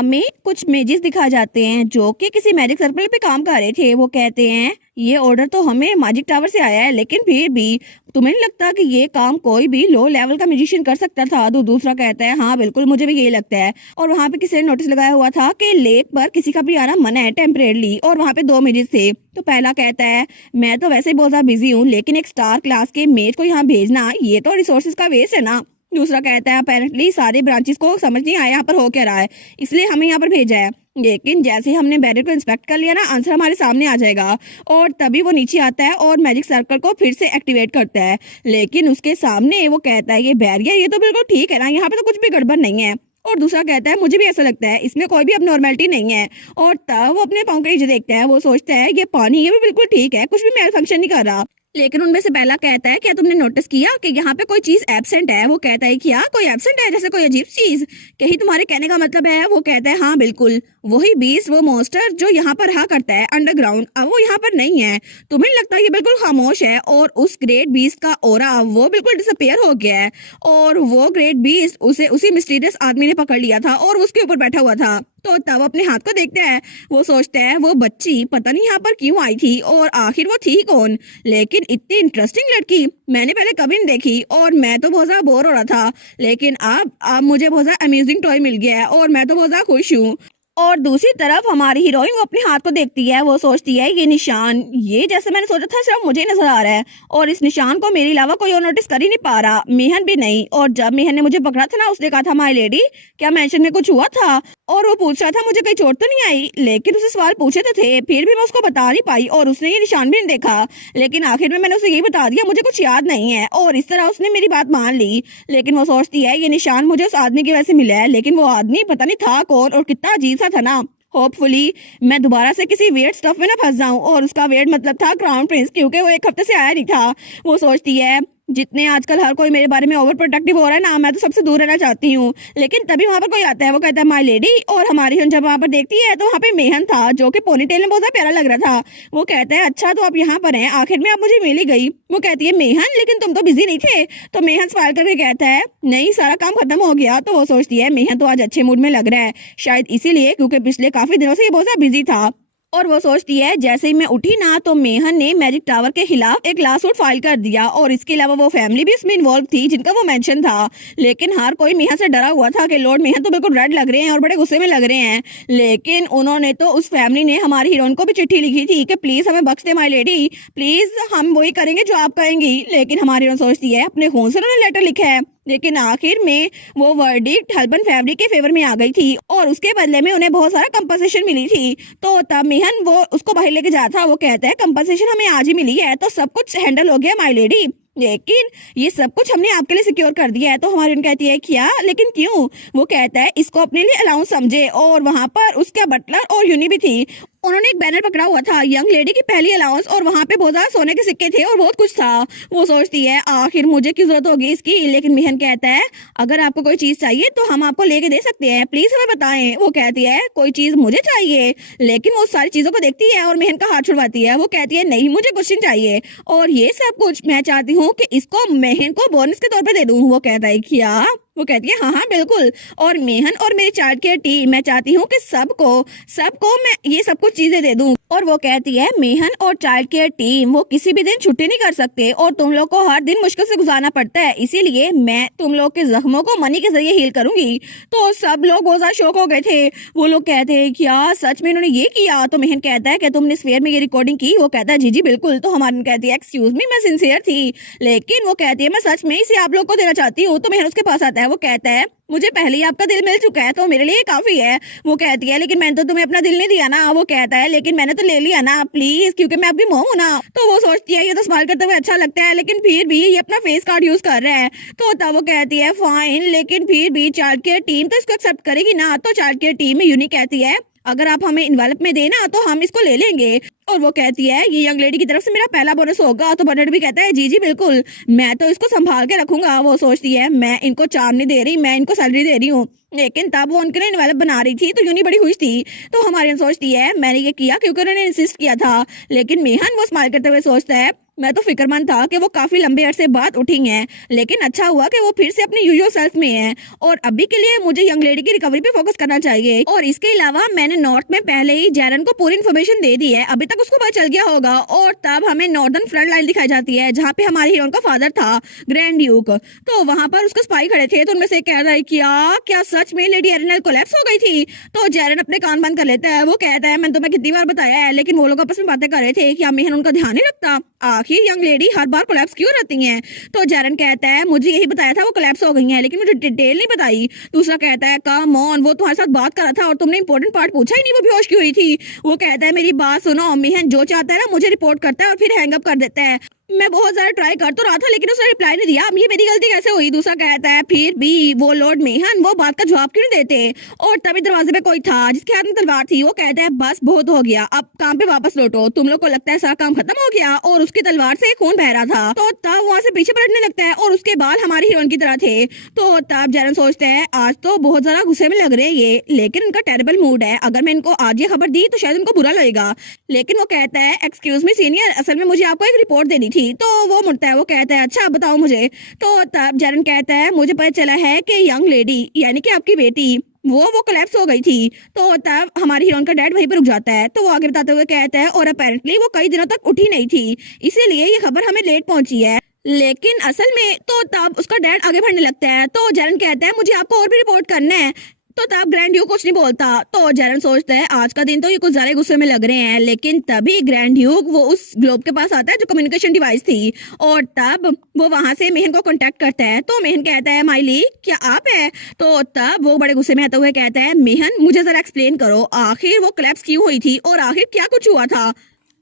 हमें कुछ मेजेस दिखाए जाते हैं जो कि किसी मैजिक सर्कल पे काम कर रहे थे। वो कहते हैं ये ऑर्डर तो हमें मैजिक टावर से आया है, लेकिन फिर भी तुम्हें नहीं लगता कि ये काम कोई भी लो लेवल का म्यूजिशियन कर सकता था? तो दूसरा कहता है हाँ बिल्कुल, मुझे भी यही लगता है। और वहाँ पे किसी ने नोटिस लगाया हुआ था कि लेक पर किसी का भी आना मना है टेम्परेरली, और वहाँ पे 2 मेजेस थे। तो पहला कहता है मैं तो वैसे ही बहुत ज्यादा बिजी हूँ, लेकिन एक स्टार क्लास के मेज को यहाँ भेजना ये तो रिसोर्सेज का वेस्ट है ना। दूसरा कहता है अपेरेंटली सारे ब्रांचेस को समझ नहीं आया यहाँ पर हो क्या रहा है, इसलिए हमें यहाँ पर भेजा है। लेकिन जैसे ही हमने बैरियर को इंस्पेक्ट कर लिया ना, आंसर हमारे सामने आ जाएगा। और तभी वो नीचे आता है और मैजिक सर्कल को फिर से एक्टिवेट करता है। लेकिन उसके सामने वो कहता है ये बैरियर ये तो बिल्कुल ठीक है ना, यहाँ पे तो कुछ भी गड़बड़ नहीं है। और दूसरा कहता है मुझे भी ऐसा लगता है, इसमें कोई भी अब नॉर्मेलिटी नहीं है। और तब वो अपने पाँव के नीचे देखता है, वो सोचता है ये पानी ये भी बिल्कुल ठीक है, कुछ भी मेल फंक्शन नहीं कर रहा। लेकिन उनमें से पहला कहता है क्या तुमने नोटिस किया कि यहाँ पे कोई चीज एब्सेंट है? वो कहता है क्या कोई एब्सेंट है, जैसे कोई अजीब चीज? कहीं तुम्हारे कहने का मतलब है? वो कहता है हाँ बिल्कुल, वही बीस्ट वो मॉन्स्टर जो यहाँ पर रहा करता है अंडरग्राउंड, अब वो यहाँ पर नहीं है। तुम्हें लगता है ये बिल्कुल खामोश है, और उस ग्रेट बीस्ट का ओरा वो बिल्कुल डिसअपियर हो गया है। और वो ग्रेट बीस्ट उसे उसी मिस्टीरियस आदमी ने पकड़ लिया था और उसके ऊपर बैठा हुआ था। तो तब अपने हाथ को देखता है, वो सोचता है वो बच्ची पता नहीं यहाँ पर क्यों आई थी और आखिर वो थी कौन। लेकिन इतनी इंटरेस्टिंग लड़की मैंने पहले कभी नहीं देखी, और मैं तो बहुत ज्यादा बोर हो रहा था, लेकिन अब मुझे बहुत ज्यादा अम्यूजिंग टॉय मिल गया है और मैं तो बहुत ज्यादा खुश हूँ। और दूसरी तरफ हमारी हीरोइन वो अपने हाथ को देखती है, वो सोचती है ये निशान ये जैसे मैंने सोचा था सिर्फ मुझे नजर आ रहा है, और इस निशान को मेरे अलावा कोई और नोटिस कर ही नहीं पा रहा, मेहन भी नहीं। और जब मेहन ने मुझे पकड़ा था ना, उसने कहा था माय लेडी क्या मेंशन में कुछ हुआ था, और वो पूछ रहा था मुझे कहीं चोट तो नहीं आई। लेकिन उसे सवाल पूछे तो थे, फिर भी मैं उसको बता नहीं पाई, और उसने ये निशान भी नहीं देखा। लेकिन आखिर में मैंने उसे यही बता दिया मुझे कुछ याद नहीं है, और इस तरह उसने मेरी बात मान ली। लेकिन वो सोचती है ये निशान मुझे उस आदमी की वजह से मिला है, लेकिन वो आदमी पता नहीं था कौन और कितना अजीब सा था ना। होपफुली मैं दोबारा से किसी वेट स्टफ में ना फंस जाऊं, और उसका वेट मतलब था क्राउन प्रिंस, क्योंकि वो 1 हफ्ते से आया नहीं था। वो सोचती है जितने आजकल हर कोई मेरे बारे में ओवर प्रोटेक्टिव हो रहा है ना, मैं तो सबसे दूर रहना चाहती हूँ। लेकिन तभी वहाँ पर कोई आता है, वो कहता है माय लेडी, और हमारी हम जब वहाँ पर देखती है तो वहाँ पे मेहन था जो कि पोनीटेल में बहुत ज्यादा प्यारा लग रहा था। वो कहता है अच्छा तो आप यहाँ पर हैं, आखिर में आप मुझे मिल ही गई। वो कहती है मेहन लेकिन तुम तो बिजी नहीं थे? तो मेहन स्माइल करके कहता है नहीं सारा काम खत्म हो गया। तो वो सोचती है मेहन तो आज अच्छे मूड में लग रहा है, शायद इसीलिए क्योंकि पिछले काफी दिनों से ये बहुत ज्यादा बिजी था। और वो सोचती है जैसे ही मैं उठी ना, तो मेहन ने मैजिक टावर के खिलाफ एक लॉसूट फाइल कर दिया, और इसके अलावा वो फैमिली भी इसमें इन्वॉल्व थी जिनका वो मेंशन था। लेकिन हर कोई मेहन से डरा हुआ था कि लॉर्ड मेहन तो बिल्कुल रेड लग रहे हैं और बड़े गुस्से में लग रहे हैं। लेकिन उन्होंने तो उस फैमिली ने हमारी हीरोइन को भी चिट्ठी लिखी थी कि प्लीज हमें बख्श दे माय लेडी, प्लीज हम वही करेंगे जो आप कहेंगी। लेकिन हमारी हीरोइन सोचती है अपने खून से उन्होंने लेटर लिखा है। लेकिन आखिर में वो वर्डिक्ट हल्बन फैमिली के फेवर में आ गई थी, और उसके बदले में उन्हें बहुत सारा कंपनसेशन मिली थी। तो तब मेहन वो उसको बाहर लेके जाता था, वो कहता है कंपनसेशन हमें आज ही मिली है तो सब कुछ हैंडल हो गया माय लेडी, लेकिन ये सब कुछ हमने आपके लिए सिक्योर कर दिया है। तो हमारी उन कहती है क्या, लेकिन क्यों? वो कहता है इसको अपने लिए अलाउंस समझे, और वहाँ पर उसका बटलर और यूनी भी थी। उन्होंने एक बैनर पकड़ा हुआ था यंग लेडी की पहली अलाउंस, और वहाँ पे बहुत ज्यादा सोने के सिक्के थे और बहुत कुछ था। वो सोचती है आखिर मुझे की जरूरत होगी इसकी। लेकिन मेहन कहता है अगर आपको कोई चीज चाहिए तो हम आपको लेके दे सकते हैं, प्लीज हमें बताएं। वो कहती है कोई चीज मुझे चाहिए, लेकिन वो सारी चीजों को देखती है और मेहन का हाथ छुड़वाती है। वो कहती है नहीं मुझे कुछ नहीं चाहिए, और ये सब कुछ मैं चाहती हूँ कि इसको मेहन को बोनस के तौर पर दे दूँ। वो कहता है क्या? वो कहती है हाँ हाँ बिल्कुल, और मेहन और मेरी चाइल्ड केयर टीम मैं चाहती हूँ कि सबको मैं ये सब कुछ चीजें दे दूँ। और वो कहती है मेहन और चाइल्ड केयर टीम वो किसी भी दिन छुट्टी नहीं कर सकते, और तुम लोग को हर दिन मुश्किल से गुजारना पड़ता है, इसीलिए मैं तुम लोग के जख्मों को मनी के जरिए हील करूंगी। तो सब लोग बहुत ज्यादा शौक हो गए थे। वो लोग कहते हैं क्या सच में इन्होंने ये किया? तो मेहन कहता है कि तुमने स्फीयर में ये रिकॉर्डिंग की? वो कहता है जी जी बिल्कुल। तो हमारी कहती है एक्सक्यूज मी मैं सिंसियर थी, लेकिन वो कहती है मैं सच में इसे आप लोग को देना चाहती हूँ। तो मेहन उसके पास आता है, वो कहता है मुझे पहले ही आपका दिल मिल चुका है तो मेरे लिए काफी है। वो कहती है लेकिन मैंने तो तुम्हें अपना दिल नहीं दिया ना। वो कहता है लेकिन मैंने तो ले लिया ना, प्लीज, क्योंकि मैं आपकी मोह हूं ना। तो वो सोचती है ये तो स्माइल करते हुए अच्छा लगता है, लेकिन फिर भी ये अपना फेस कार्ड यूज कर रहा है। तो तब वो कहती है फाइन, लेकिन फिर भी चाइल्ड केयर टीम तो इसको एक्सेप्ट करेगी ना। तो चाइल्ड केयर टीम में यूनी कहती है अगर आप हमें इन्वेलप में देना तो हम इसको ले लेंगे। और वो कहती है ये यंग लेडी की तरफ से मेरा पहला बोनस होगा। तो बर्नार्ड भी कहता है जी जी बिल्कुल, मैं तो इसको संभाल के रखूंगा। वो सोचती है मैं इनको चार्म नहीं दे रही, मैं इनको सैलरी दे रही हूँ। लेकिन तब वो उनके लिए इन्वेलप बना रही थी तो यूनी बड़ी खुश थी। तो हमारी सोचती है मैंने ये किया क्योंकि उन्होंने इंसिस्ट किया था। लेकिन मेहन वो स्माइल करते हुए सोचता है मैं तो फिक्रमंद था कि वो काफी लंबे अरसे बाद उठी हैं, लेकिन अच्छा हुआ कि वो फिर से अपने यूजुअल सेल्फ में हैं। और अभी के लिए मुझे यंग लेडी की रिकवरी पे फोकस करना चाहिए। और इसके अलावा मैंने नॉर्थ में पहले ही जैरन को पूरी इन्फॉर्मेशन दे दी है, अभी तक उसको पता चल गया होगा। और तब हमें नॉर्दर्न फ्रंट लाइन दिखाई जाती है, जहाँ पे हमारे हीरो का फादर था ग्रैंड ड्यूक। तो वहाँ पर उसका स्पाई खड़े थे, तो उनमें से कह रहा है क्या सच में लेडी एरिनल कोलैप्स हो गई थी। तो जैरन अपने कान बंद कर लेता है। वो कहता है मैंने तुम्हें कितनी बार बताया है, लेकिन वो लोग आपस में बातें कर रहे थे कि अमीहन उनका ध्यान नहीं रखता, आखिर यंग लेडी हर बार कोलैप्स क्यों रहती हैं। तो जैरन कहता है मुझे यही बताया था वो कोलैप्स हो गई हैं, लेकिन मुझे डिटेल नहीं बताई। दूसरा कहता है कम ऑन, वो तुम्हारे साथ बात कर रहा था और तुमने इंपॉर्टेंट पार्ट पूछा ही नहीं, वो बेहोश क्यों हुई थी। वो कहता है मेरी बात सुनो, अमीहन जो चाहता है ना मुझे रिपोर्ट करता है और फिर हैंग अप कर देता है। मैं बहुत ज्यादा ट्राई कर तो रहा था, लेकिन उसने रिप्लाई नहीं दिया। अब ये मेरी गलती कैसे हुई। दूसरा कहता है फिर भी वो लॉर्ड मेहन वो बात का जवाब क्यों नहीं देते। और तभी दरवाजे पे कोई था जिसके हाथ में तलवार थी। वो कहता है बस बहुत हो गया, अब काम पे वापस लौटो। तुम लोग को लगता है सारा काम खत्म हो गया। और उसकी तलवार से खून बह रहा था। तो तब वहाँ से पीछे पलटने लगता है और उसके बाल हमारी हीरोइन की तरह थे। तो तब जैरन सोचते हैं आज तो बहुत ज्यादा गुस्से में लग रहे हैं ये, लेकिन उनका टेरेबल मूड है, अगर मैं इनको आज ये खबर दी तो शायद उनको बुरा लगेगा। लेकिन वो कहता है एक्सक्यूज मी सीनियर, असल में मुझे आपको एक रिपोर्ट देनी थी। तो वो मुड़ता है, वो कहता है अच्छा बताओ मुझे। तो तब जैरन कहता है मुझे पता चला है कि यंग लेडी यानी कि आपकी बेटी वो कोलैप्स हो गई थी। तो तब हमारी हीरोइन का डैड वहीं पर रुक जाता है। तो वो आगे बताते हुए कहता है और अपेरेंटली वो कई दिनों तक उठी नहीं थी, इसीलिए ये खबर हमें लेट पहुंची है। लेकिन असल में तो तब उसका डैड आगे बढ़ने लगता है। तो जैरन कहता है मुझे आपको और भी रिपोर्ट करना है। तो तब ग्रैंड ड्यूक कुछ नहीं बोलता। तो जैरन सोचता है आज का दिन तो ये कुछ ज्यादा गुस्से में लग रहे हैं। लेकिन तभी ग्रैंड ड्यूक वो उस ग्लोब के पास आता है जो कम्युनिकेशन डिवाइस थी। और तब वो वहां से मेहन को कांटेक्ट करता है। तो मेहन कहता है माइली क्या आप है। तो तब वो बड़े गुस्से में आते हुए कहता है मेहन मुझे जरा एक्सप्लेन करो, आखिर वो कोलैप्स क्यों हुई थी और आखिर क्या कुछ हुआ था।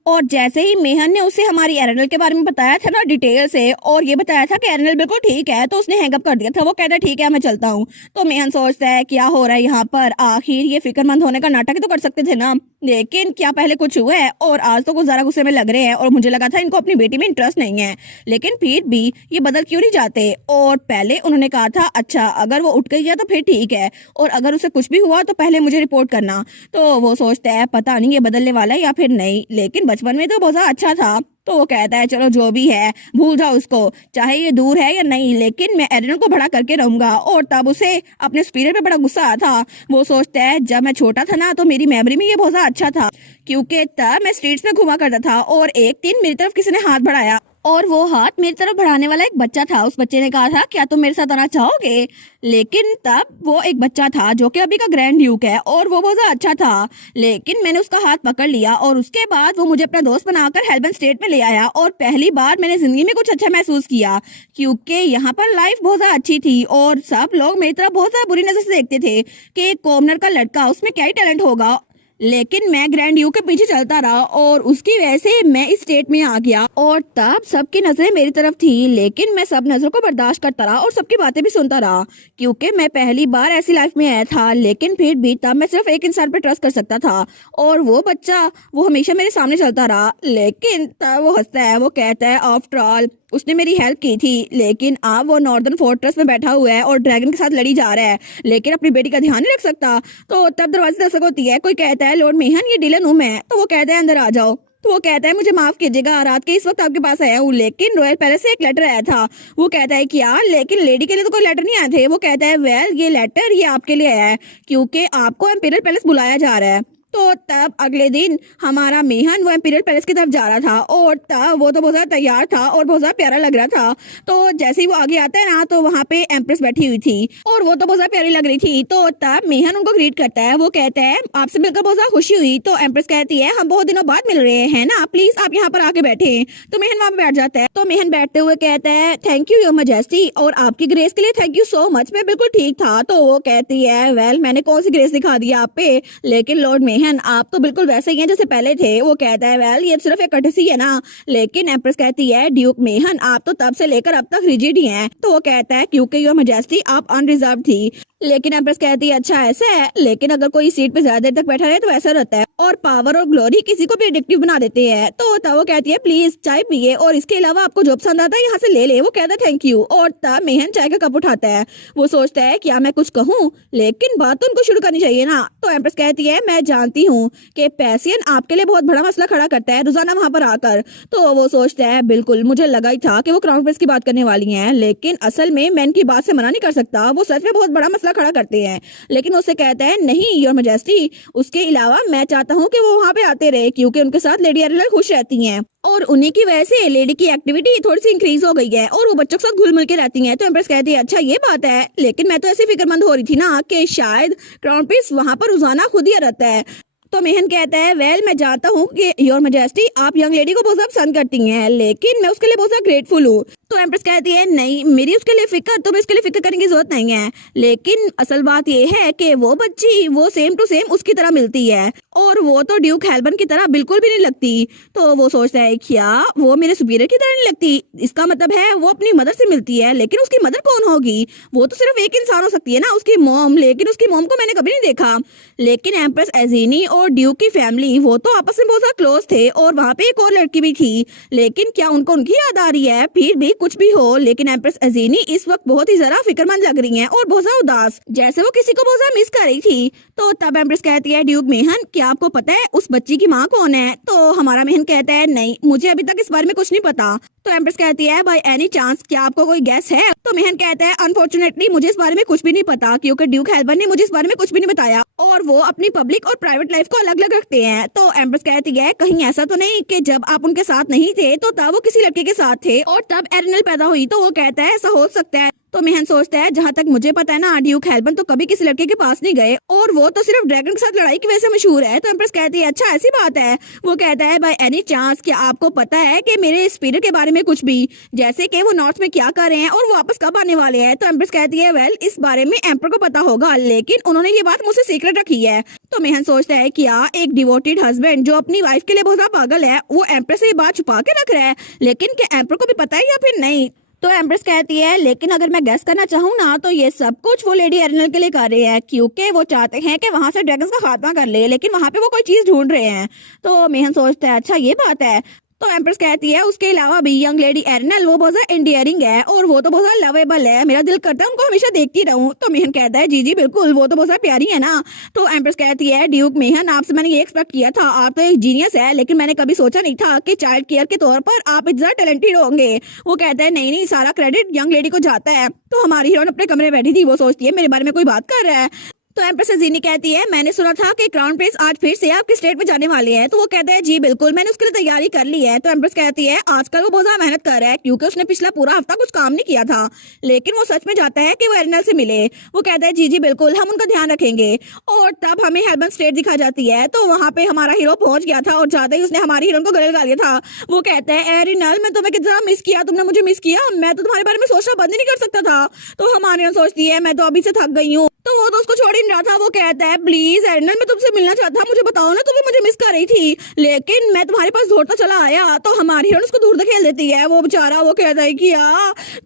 और जैसे ही मेहन ने उसे हमारी एरनल के बारे में बताया था ना डिटेल से, और ये बताया था कि एरनल बिल्कुल ठीक है, तो उसने हैंगअप कर दिया था। वो कहता है ठीक है मैं चलता हूँ। तो मेहन सोचता है क्या हो रहा है यहाँ पर, आखिर ये फिक्रमंद होने का नाटक ही तो कर सकते थे ना, लेकिन क्या पहले कुछ हुआ है। और आज तो कुछ ज्यादा गुस्से में लग रहे हैं और मुझे लगा था इनको अपनी बेटी में इंटरेस्ट नहीं है, लेकिन फिर भी ये बदल क्यों नहीं जाते। और पहले उन्होंने कहा था अच्छा अगर वो उठ गई है तो फिर ठीक है, और अगर उसे कुछ भी हुआ तो पहले मुझे रिपोर्ट करना। तो वो सोचता है पता नहीं ये बदलने वाला है या फिर नहीं, लेकिन बचपन में तो बहुत अच्छा था। तो वो कहता है चलो जो भी है भूल जाओ उसको, चाहे ये दूर है या नहीं, लेकिन मैं एरिनल को बड़ा करके रहूंगा। और तब उसे अपने सुपीरियर पे बड़ा गुस्सा आया था। वो सोचता है जब मैं छोटा था ना तो मेरी मेमोरी में ये बहुत अच्छा था, क्योंकि तब मैं स्ट्रीट्स में घुमा करता था और एक दिन मेरी तरफ किसी ने हाथ बढ़ाया और वो हाथ मेरी तरफ बढ़ाने वाला एक बच्चा था। उस बच्चे ने कहा था क्या तुम मेरे साथ आना चाहोगे। लेकिन तब वो एक बच्चा था जो कि अभी का ग्रैंड ड्यूक है और वो बहुत अच्छा था, लेकिन मैंने उसका हाथ पकड़ लिया और उसके बाद वो मुझे अपना दोस्त बनाकर हेल्बन स्टेट में ले आया। और पहली बार मैंने जिंदगी में कुछ अच्छा महसूस किया, क्योंकि यहाँ पर लाइफ बहुत ज्यादा अच्छी थी और सब लोग मेरी तरफ बहुत ज्यादा बुरी नजर से देखते थे कि एक कॉमनर का लड़का उसमें क्या ही टैलेंट होगा। लेकिन मैं ग्रैंड ड्यूक के पीछे चलता रहा और उसकी वजह से मैं इस स्टेट में आ गया और तब सबकी नजरें मेरी तरफ थी, लेकिन मैं सब नजरों को बर्दाश्त करता रहा और सबकी बातें भी सुनता रहा, क्योंकि मैं पहली बार ऐसी लाइफ में आया था। लेकिन फिर भी तब मैं सिर्फ एक इंसान पर ट्रस्ट कर सकता था और वो बच्चा वो हमेशा मेरे सामने चलता रहा। लेकिन तब वो हंसता है, वो कहता है आफ्टर ऑल उसने मेरी हेल्प की थी, लेकिन अब वो नॉर्दर्न फोर्ट्रेस में बैठा हुआ है और ड्रैगन के साथ लड़ी जा रहा है, लेकिन अपनी बेटी का ध्यान नहीं रख सकता। तो तब दरवाजे दस्तक होती है, कोई कहता है लॉर्ड मेहन ये डिलन हूँ मैं। तो वो कहता है अंदर आ जाओ। तो वो कहता है मुझे माफ कीजिएगा रात के इस वक्त आपके पास आया हूँ, लेकिन रॉयल पैलेस से एक लेटर आया था। वो कहता है क्या, लेकिन लेडी के लिए तो कोई लेटर नहीं आए थे। वो कहता है वेल ये लेटर ये आपके लिए आया है क्योंकि आपको एम्पीरियल पैलेस बुलाया जा रहा है। तो तब अगले दिन हमारा मेहन वो एम्पीरियल पैलेस की तरफ जा रहा था और तब वो तो बहुत ज्यादा तैयार था और बहुत ज्यादा प्यारा लग रहा था। तो जैसे ही वो आगे आता है ना तो वहाँ पे एम्प्रेस बैठी हुई थी और वो तो बहुत ज्यादा प्यारी लग रही थी। तो तब मेहन उनको ग्रीट करता है, वो कहता है आपसे मिलकर बहुत ज्यादा खुशी हुई। तो एम्प्रेस कहती है हम बहुत दिनों बाद मिल रहे हैं ना, प्लीज आप यहाँ पर आके बैठे। तो मेहन वहाँ पे बैठ जाता है। तो मेहन बैठते हुए कहता है थैंक यू योर मैजेस्टी और आपकी ग्रेस के लिए थैंक यू सो मच, मैं बिल्कुल ठीक था। तो वो कहती है वेल मैंने कौन सी ग्रेस दिखा दी आप पे, लेकिन लॉर्ड मेहन आप तो बिल्कुल वैसे ही हैं जैसे पहले थे। वो कहता है वेल ये सिर्फ एक कर्टेसी है ना, लेकिन एम्प्रेस कहती है ड्यूक मेहन आप तो तब से लेकर अब तक रिजिड ही हैं। तो वो कहता है क्योंकि योर मैजेस्टी आप अनरिजर्व थी। लेकिन एम्प्रेस कहती है अच्छा ऐसा है, लेकिन अगर कोई सीट पे ज्यादा देर तक बैठा रहे तो ऐसा रहता है और पावर और ग्लोरी किसी को भी एडिक्टिव बना देते हैं। तो तब वो कहती है प्लीज चाय पिए और इसके अलावा आपको जो पसंद आता है यहाँ से ले ले। वो कहता है थैंक यू और तब मेहन चाय का कप उठाता है। वो सोचता है क्या मैं कुछ कहूँ, लेकिन बात तो उनको शुरू करनी चाहिए ना। तो एम्प्रेस कहती है मैं जानती जानती हूँ कि पैसियन आपके लिए बहुत बड़ा मसला खड़ा करता है रोजाना वहाँ पर आकर। तो वो सोचता है बिल्कुल मुझे लगा ही था कि वो क्राउन प्रिंस की बात करने वाली हैं, लेकिन असल में मैं इनकी बात से मना नहीं कर सकता, वो सच में बहुत बड़ा मसला खड़ा करते हैं। लेकिन उससे कहता है नहीं योर मैजेस्टी, उसके अलावा मैं चाहता हूँ कि वो वहाँ पे आते रहे क्योंकि उनके साथ लेडी एरिनल खुश रहती हैं और उन्हीं की वजह से लेडी की एक्टिविटी थोड़ी सी इंक्रीज हो गई है और वो बच्चों के साथ घुल मिल के रहती हैं। तो एम्प्रेस कहती है अच्छा ये बात है, लेकिन मैं तो ऐसी फिक्रमंद हो रही थी ना कि शायद क्राउन प्रिंस वहाँ पर रोजाना खुद ही रहता है। तो मेहन कहता है वेल मैं जानता हूँ कि योर मैजेस्टी आप यंग लेडी को बहुत ज्यादा पसंद करती हैं, लेकिन मैं उसके लिए बहुत ज्यादा ग्रेटफुल हूँ। तो एम्प्रेस कहती है नहीं मेरी उसके लिए फिक्र, तुम्हें इसके लिए फिक्र करने की जरूरत नहीं है, लेकिन असल बात ये है कि वो बच्ची वो सेम टू सेम उसकी तरह मिलती है और वो तो ड्यूक हेल्बन की तरह बिल्कुल भी नहीं लगती। तो वो सोचता है क्या वो मेरे सुपीरियर की तरह नहीं लगती, इसका मतलब है वो अपनी मदर से मिलती है, लेकिन उसकी मदर कौन होगी, वो तो सिर्फ एक इंसान हो सकती है ना, उसकी मॉम, लेकिन उसकी मॉम को मैंने कभी नहीं देखा। लेकिन एम्प्रेस एजीनी और ड्यूक की फैमिली वो तो आपस में बहुत ज्यादा क्लोज थे और वहाँ पे एक और लड़की भी थी, लेकिन क्या उनको उनकी याद आ रही है, फिर भी कुछ भी हो लेकिन एम्प्रेस एजीनी इस वक्त बहुत ही ज्यादा फिक्रमंद लग रही हैं और बहुत ज्यादा उदास, जैसे वो किसी को बहुत ज्यादा मिस कर रही थी। तो तब एम्प्रेस कहती है ड्यूक मेहन क्या आपको पता है उस बच्ची की माँ कौन है? तो हमारा मेहन कहता है नहीं मुझे अभी तक इस बारे में कुछ नहीं पता। तो एम्प्रेस कहती है बाय एनी चांस क्या आपको कोई गेस है? तो मेहन कहता है अनफॉर्चुनेटली मुझे इस बारे में कुछ भी नहीं पता क्योंकि ड्यूक हेल्बन ने मुझे इस बारे में कुछ भी नहीं बताया और वो अपनी पब्लिक और प्राइवेट लाइफ को अलग अलग रखते हैं। तो एम्प्रेस कहती है कहीं ऐसा तो नहीं कि जब आप उनके साथ नहीं थे तो तब वो किसी लड़के के साथ थे और तब एरिनल पैदा हुई? तो वो कहता है ऐसा हो सकता है। तो मेहन सोचता है जहाँ तक मुझे पता है ना ड्यूक हेल्बन तो कभी किसी लड़के के पास नहीं गए और वो तो सिर्फ ड्रैगन के साथ लड़ाई की वजह से मशहूर है। तो एम्प्रेस कहती है अच्छा ऐसी बात है? वो कहता है बाय एनी चांस क्या आपको पता है कि मेरे स्पिरिट के बारे में कुछ भी, जैसे कि वो नॉर्थ में क्या कर रहे हैं और वो वापस कब आने वाले हैं? तो एम्प्रेस कहती है वेल इस बारे में एम्पर को पता होगा, लेकिन उन्होंने ये बात मुझसे सीक्रेट रखी है। तो मेहन सोचता है क्या एक डिवोटेड हस्बैंड जो अपनी वाइफ के लिए बहुत ज्यादा पागल है वो एम्प्रेस से ये बात छुपा के रख रहा है, लेकिन क्या एम्पर को भी पता है या फिर नहीं? तो एम्प्रेस कहती है लेकिन अगर मैं गेस करना चाहूँ ना तो ये सब कुछ वो लेडी एरिनल के लिए कर रहे हैं क्योंकि वो चाहते हैं कि वहां से ड्रैगन्स का खात्मा कर ले, लेकिन वहां पे वो कोई चीज ढूंढ रहे हैं। तो मेहन सोचता है अच्छा ये बात है। तो एम्प्रेस कहती है उसके अलावा भी यंग लेडी एरिनल वो बहुत ज्यादा एंडियरिंग है और वो तो बहुत ज्यादा लवेबल है, मेरा दिल करता है उनको हमेशा देखती रहूं। तो मेहन कहता है जी जी बिल्कुल वो तो बहुत ज्यादा प्यारी है ना। तो एम्प्रेस कहती है ड्यूक मेहन आपसे मैंने ये एक्सपेक्ट किया था, आप तो एक जीनियस है, लेकिन मैंने कभी सोचा नहीं था कि चाइल्ड केयर के तौर पर आप इतना टैलेंटेड होंगे। वो कहता है नहीं नहीं सारा क्रेडिट यंग लेडी को जाता है। तो हमारी हीरोइन अपने कमरे में बैठी थी, वो सोचती है मेरे बारे में कोई बात कर रहा है। तो एम्प्रेस जीनी कहती है मैंने सुना था कि क्राउन प्रिंस आज फिर से आपके स्टेट में जाने वाले हैं। तो वो कहता है जी बिल्कुल मैंने उसके लिए तैयारी कर ली है। तो एम्प्रेस कहती है आजकल वो बहुत ज्यादा मेहनत कर रहा है क्योंकि उसने पिछला पूरा हफ्ता कुछ काम नहीं किया था, लेकिन वो सच में चाहता है कि वो एरिनल से मिले। वो कहता है जी जी बिल्कुल हम उनका ध्यान रखेंगे। और तब हमें हेल्बन स्टेट दिखा जाती है, तो वहाँ पे हमारा हीरो पहुंच गया था और जाते ही उसने हमारी हीरोइन को गले लगा लिया था। वो कहता है एरिनल मैं तुम्हें कितना मिस किया, तुमने मुझे मिस किया, मैं तो तुम्हारे बारे में सोचना बंद ही नहीं कर सकता था। तो हमारी हीरोइन सोचती है मैं तो अभी से थक गई हूँ। तो वो तो उसको छोड़ ही नहीं रहा था। वो कहता है प्लीज एरिनल मैं तुमसे मिलना चाहता, मुझे बताओ ना तुम्हें मुझे मिस कर रही थी, लेकिन मैं तुम्हारे पास दौड़ता चला आया। तो हमारी हीरोइन उसको दूर धकेल देती है, वो बेचारा वो कहता है कि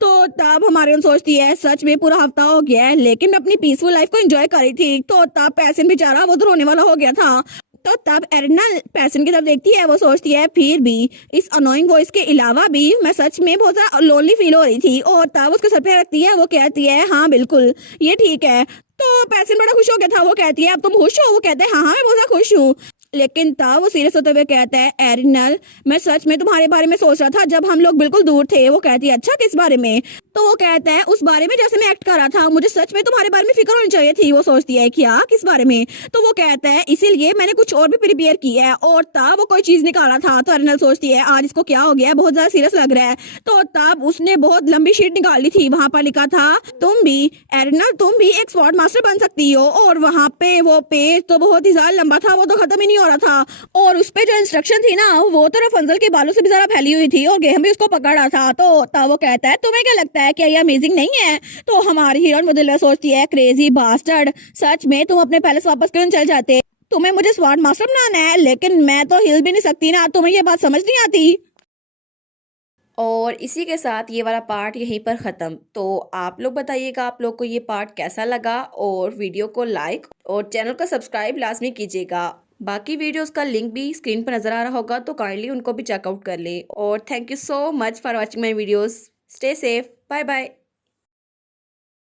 तो तब हमारी हीरोइन सोचती है सच में पूरा हफ्ता हो गया है लेकिन मैं अपनी पीसफुल लाइफ को एंजॉय कर रही थी। तो तब पैसन बेचारा वो तो रोने वाला हो गया था। तो तब एरिनल पैसन की तरफ देखती है, वो सोचती है फिर भी इस अनोइंग वॉइस के अलावा भी मैं सच में बहुत ज्यादा लोनली फील हो रही थी। और तब उसके सर पे रखती है, वो कहती है हाँ बिल्कुल ये ठीक है। तो पैसन बड़ा खुश हो गया था, वो कहती है अब तुम खुश हो? वो कहते हैं हाँ हाँ मैं बहुत ज्यादा खुश हूँ। लेकिन तब वो सीरियस होते हुए कहता है एरिनल मैं सच में तुम्हारे बारे में सोच रहा था जब हम लोग बिल्कुल दूर थे। वो कहती है अच्छा किस बारे में? तो वो कहता है उस बारे में जैसे मैं एक्ट कर रहा था, मुझे सच में तुम्हारे बारे में फिक्र होनी चाहिए थी। वो सोचती है क्या किस बारे में? तो वो कहता है इसीलिए मैंने कुछ और भी प्रिपेयर किया है। और तब वो कोई चीज निकाला था। तो एरिनल सोचती है आज इसको क्या हो गया, बहुत ज्यादा सीरियस लग रहा है। तो तब उसने बहुत लंबी शीट निकाली थी, वहां पर लिखा था तुम भी एरिनल तुम भी एक स्वॉर्ड मास्टर बन सकती हो। और वहां पे वो पेज तो बहुत ही ज्यादा लंबा था, वो तो खत्म ही नहीं हो रहा था। और उस पे जो इंस्ट्रक्शन थी ना वो तो रफंजल के बालों से भी ज्यादा फैली हुई थी और गेहम भी उसको पकड़ रहा था। तो तब वो कहता है तुम्हें क्या लगता है क्या ये अमेजिंग नहीं है? तो हमारी हीरोइन वो दिल में सोचती है क्रेजी बास्टर्ड, सच में तुम अपने पैलेस वापस क्यों चल जाते? तुम्हें मुझे स्वॉर्ड मास्टर बनाना है लेकिन मैं तो हिल भी नहीं सकती ना, तुम्हें ये बात समझ नहीं आती? और इसी के साथ ये वाला पार्ट यहीं पर ख़त्म। तो आप लोग बताइएगा आप लोग को ये पार्ट कैसा लगा और वीडियो को लाइक और चैनल को सब्सक्राइब लाजमी कीजिएगा। बाकी वीडियोस का लिंक भी स्क्रीन पर नज़र आ रहा होगा तो काइंडली उनको भी चेकआउट कर लें। और thank you so much for watching my videos. Stay safe, bye bye.